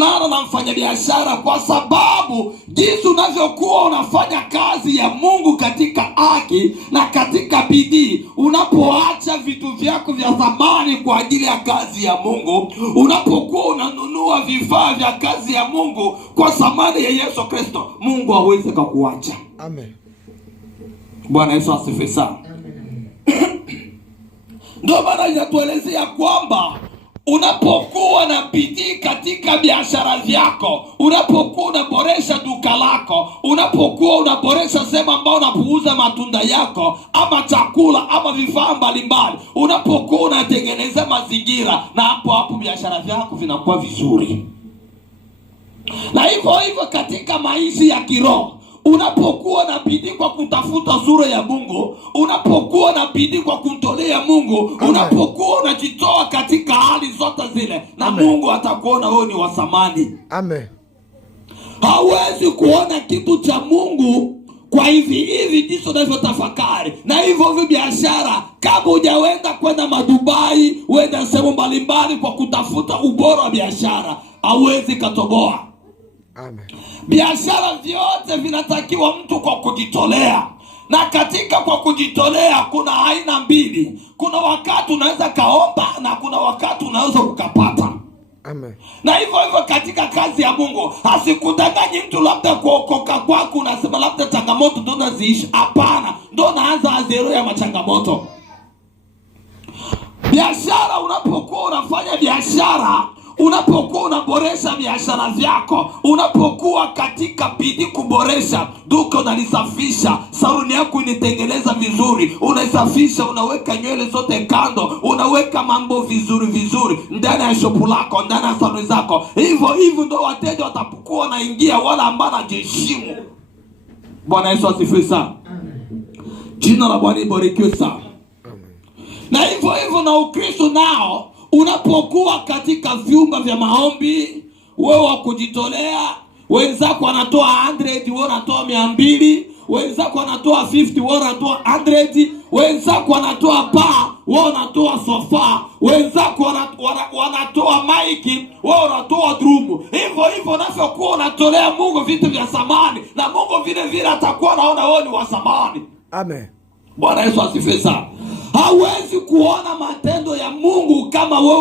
kufanana na mfanyabiashara, kwa sababu jinsi unavyokuwa unafanya kazi ya Mungu katika haki na katika bidii, unapoacha vitu vyako vya thamani kwa ajili ya kazi ya Mungu, unapokuwa unanunua vifaa vya kazi ya Mungu kwa thamani ya Yesu Kristo, Mungu hawezi kukuacha. Amen. Bwana Yesu asifiwe sana. Ndio maana inatuelezea kwamba unapokuwa na bidii katika biashara vyako, unapokuwa unaboresha duka lako, unapokuwa unaboresha sehemu ambao unapuuza matunda yako ama chakula ama vifaa mbalimbali, unapokuwa unatengeneza mazingira, na hapo biashara vyako vinakuwa vizuri. Na hivyo katika maisha ya kiroho, unapokuwa na bidii kwa kutafuta sura ya Mungu, unapokuwa na bidii kwa kumtolea Mungu, unapokuwa unajitoa katika hali zote zile, na Mungu atakuona wewe ni wa thamani. Amen. Hawezi kuona kitu cha Mungu kwa hivi ndicho unavyotafakari. Na hivyo biashara, kama hujawenda kwenda madubai, wenda sehemu mbalimbali kwa kutafuta ubora wa biashara, hawezi katoboa. Amen. Biashara vyote vinatakiwa mtu kwa kujitolea. Na katika kwa kujitolea kuna aina mbili. Kuna wakati unaweza kaomba na kuna wakati unaweza ukapata. Amen. Na hivyo katika kazi ya Mungu, asikudanganyi mtu labda kuokoka kwako unasema labda changamoto ndo naziishi. Hapana, ndo naanza azero ya machangamoto. Biashara, unapokuwa unafanya biashara, unapokuwa unaboresha biashara vyako, unapokuwa katika bidii kuboresha duka, unalisafisha, saluni yako initengeneza vizuri, unaisafisha, unaweka nywele zote kando, unaweka mambo vizuri ndani ya shopu lako, ndani ya saluni zako, hivyo ndo wateja watapokuwa wanaingia, wala ambao wanajiheshimu. Bwana Yesu asifiwe sana. Jina la Bwana libarikiwe sana. Na hivyo na Ukristo nao, unapokuwa katika vyumba vya maombi, wewe wa kujitolea, wenzako wanatoa 100, wewe unatoa 200, wenzako wanatoa 50, wewe unatoa 100, wenzako wanatoa paa, wewe unatoa sofa, wenzako wanatoa maiki, wewe unatoa drum. Hivyo unavyokuwa unatolea Mungu vitu vya thamani, na Mungu vile atakuwa anaona wewe ni wa thamani. Amen. Bwana Yesu asifiwe sana. Hawezi kuona matendo ya Mungu kama wewe